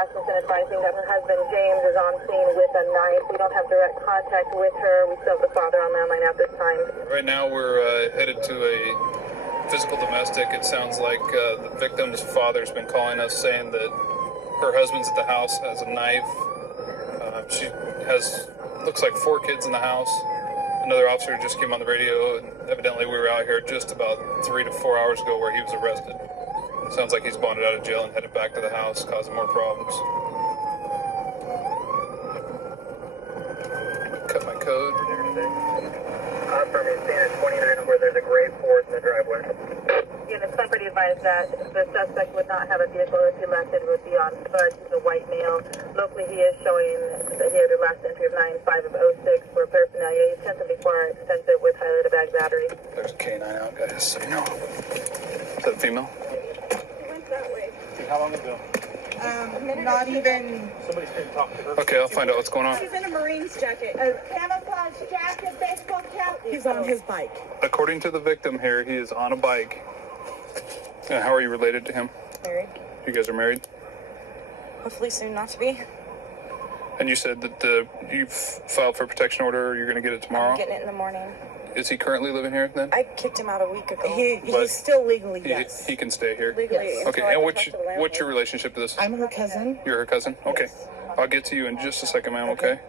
Rasmussen advising that her husband James is on scene with a knife. We don't have direct contact with her. We still have the father on landline at this time. Right now we're headed to a physical domestic. It sounds like the victim's father's been calling us saying that her husband's at the house, has a knife. She has, looks like 4 kids in the house. Another officer just came on the radio, and evidently we were out here just about 3 to 4 hours ago where he was arrested. Sounds like he's bonded out of jail and headed back to the house, causing more problems. Cut my code. From his stand at 29 where there's a gray Ford in the driveway. Unit somebody advised that the suspect would not have a vehicle if he left. It would be on foot. He's a white male. Locally, he is showing that he had a last entry of 9-5 of 06 for paraphernalia. He's 1074 extensive with highlighted bag battery. There's a K9 out, guys, so you know. Is that female? He went that way. How long ago? Not even. Somebody's going to talk to her. Okay, I'll find out what's going on. He's in a Marine's jacket. A camouflage jacket, baseball cap. He's on his bike. According to the victim here, he is on a bike. How are you related to him? Married. You guys are married? Hopefully soon not to be. And you said that you've filed for a protection order, or you're going to get it tomorrow? I'm getting it in the morning. Is he currently living here then? I kicked him out a week ago. He's still legally, yes. He can stay here? Legally. Yes. Okay, until I and can talk to the landlord. what's your relationship to this? I'm her cousin. You're her cousin? Okay. Yes. I'll get to you in just a second, ma'am, okay?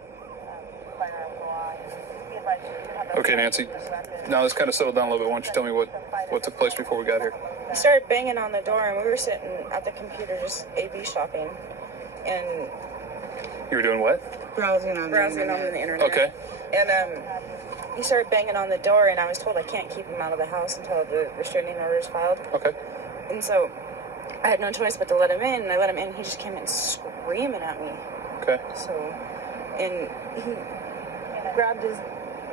Okay, Nancy. Now let's kind of settle down a little bit. Why don't you tell me what took place before we got here? He started banging on the door, and we were sitting at the computer just A/B shopping and You were doing what? Browsing on the internet. Okay. And he started banging on the door, and I was told I can't keep him out of the house until the restraining order is filed. Okay. And so I had no choice but to let him in, and I let him in. He just came in screaming at me. Okay. So, and he grabbed his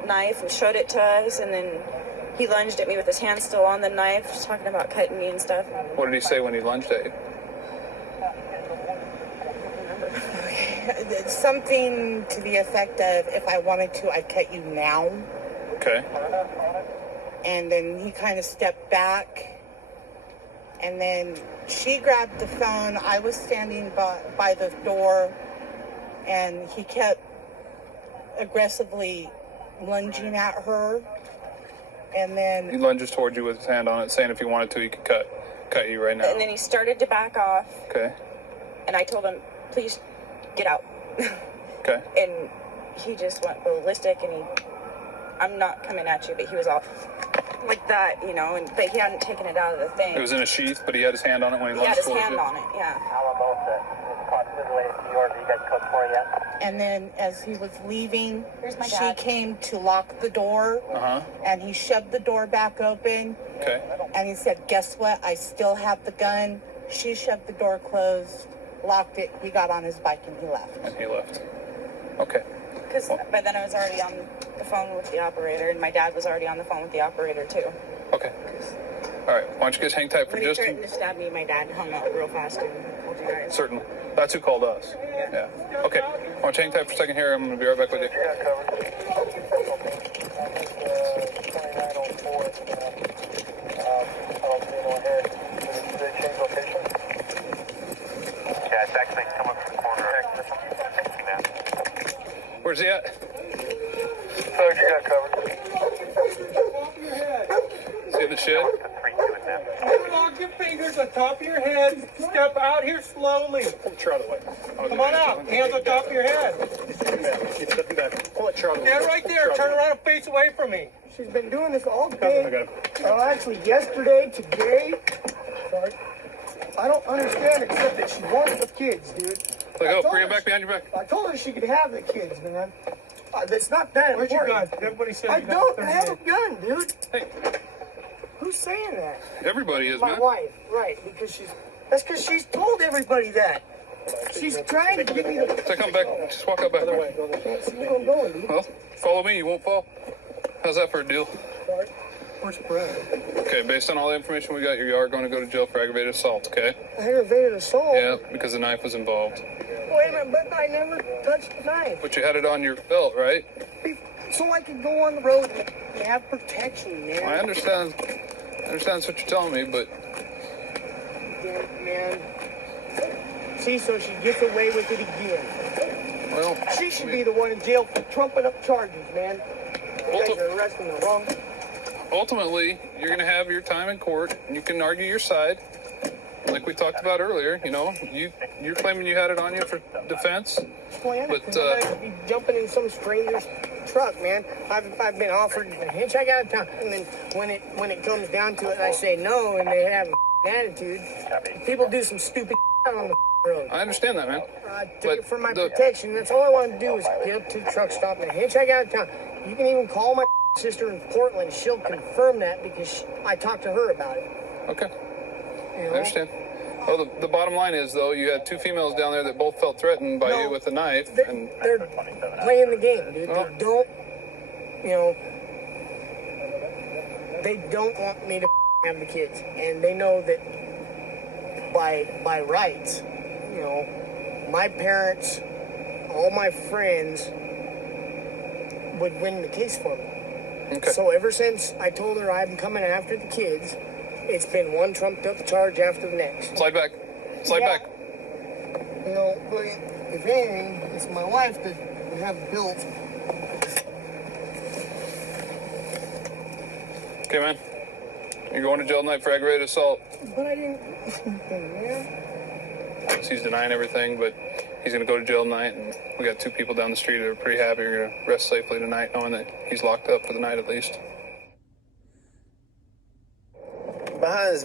knife and showed it to us, and then he lunged at me with his hand still on the knife, just talking about cutting me and stuff. What did he say when he lunged at you? It's something to the effect of, if I wanted to, I'd cut you now. Okay. And then he kind of stepped back. And then she grabbed the phone. I was standing by the door. And he kept aggressively lunging at her. And He then lunges towards you with his hand on it, saying if he wanted to, he could cut you right now. And then he started to back off, Okay. and I told him, please get out. Okay. And he just went ballistic, and I'm not coming at you, but he was all like that, you know, but he hadn't taken it out of the thing. It was in a sheath, but he had his hand on it when he He had lunged his towards hand you. on it, yeah. Alamosa is possibly related to yours. Are you guys close for yet? and then as he was leaving, Here's my she dad. came to lock the door. Uh-huh. And he shoved the door back open. Okay. And he said, guess what? I still have the gun. She shoved the door closed, locked it. He got on his bike and he left. And he left. Okay. Because by then I was already on the phone with the operator, and my dad was already on the phone with the operator, too. Okay. All right. Why don't you guys hang tight for When he just threatened to stab me, my dad hung up real fast and called you guys. Certainly. That's who called us. Yeah. Okay. Why don't you hang tight for a second here? I'm going to be right back with you. Yeah, covered. 2904. Did they change location? Yeah, it's actually coming from the corner. Where's he at? Third, you got covered. Is he in the shed? Lock your fingers on top of your head. Step out here slowly. Pull the chair out of the way. Come on out. Hands on top of your head. Keep stepping back. Pull that chair out of the way. Stand right there. Turn around and face away from me. She's been doing this all I day. got him. Actually, yesterday, today. Sorry. I don't understand except that she wants the kids, dude. Let go. Bring him back behind your back. I told her she could have the kids, man. It's not that Where's your gun? important. Everybody says I you got don't 30 have a minutes. gun, dude. Hey, Who's saying that? everybody is, My man. wife, right? That's because she's told everybody that. She's trying to get me to. So come back. Just walk out back. Man. Can't see where I'm going, dude. Well, follow me. You won't fall. How's that for a deal? Sorry. Where's Brad? Okay, based on all the information we got, you are going to go to jail for aggravated assault, okay? Aggravated assault. Yeah, because the knife was involved. Wait a minute, but I never touched the knife. But you had it on your belt, right? So I could go on the road and have protection, man. I understand. I understand that's what you're telling me, but Damn, man. See, so she gets away with it again. Well, She should be the one in jail for trumping up charges, man. You guys are arresting the wrong. ultimately, you're going to have your time in court, and you can argue your side. Like we talked about earlier, you know, you're claiming you had it on you for defense. Plan it, But, 'cause I could be jumping in some stranger's truck, man. I've been offered a hitchhike out of town, and then when it comes down to it, I say no, and they have an attitude. People do some stupid on the road. I understand that, man. I took But it for my the- protection. That's all I wanted to do was get up to the truck stop and hitchhike out of town. You can even call my sister in Portland. She'll confirm that because I talked to her about it. Okay, You know? I understand. Well, the bottom line is, though, you had two females down there that both felt threatened by you with a knife, and They're playing the game, dude. Oh. They don't, you know, they don't want me to have the kids, and they know that by rights, you know, my parents, all my friends would win the case for me. okay. So ever since I told her I'm coming after the kids, it's been one trumped up charge after the next. Slide back. Slide Yeah. back. You know, but if anything, it's my wife that we have built. Okay, man. You're going to jail tonight for aggravated assault. But I didn't. Man. He's denying everything, but he's going to go to jail tonight, and we got two people down the street that are pretty happy are going to rest safely tonight, knowing that he's locked up for the night at least. Behind this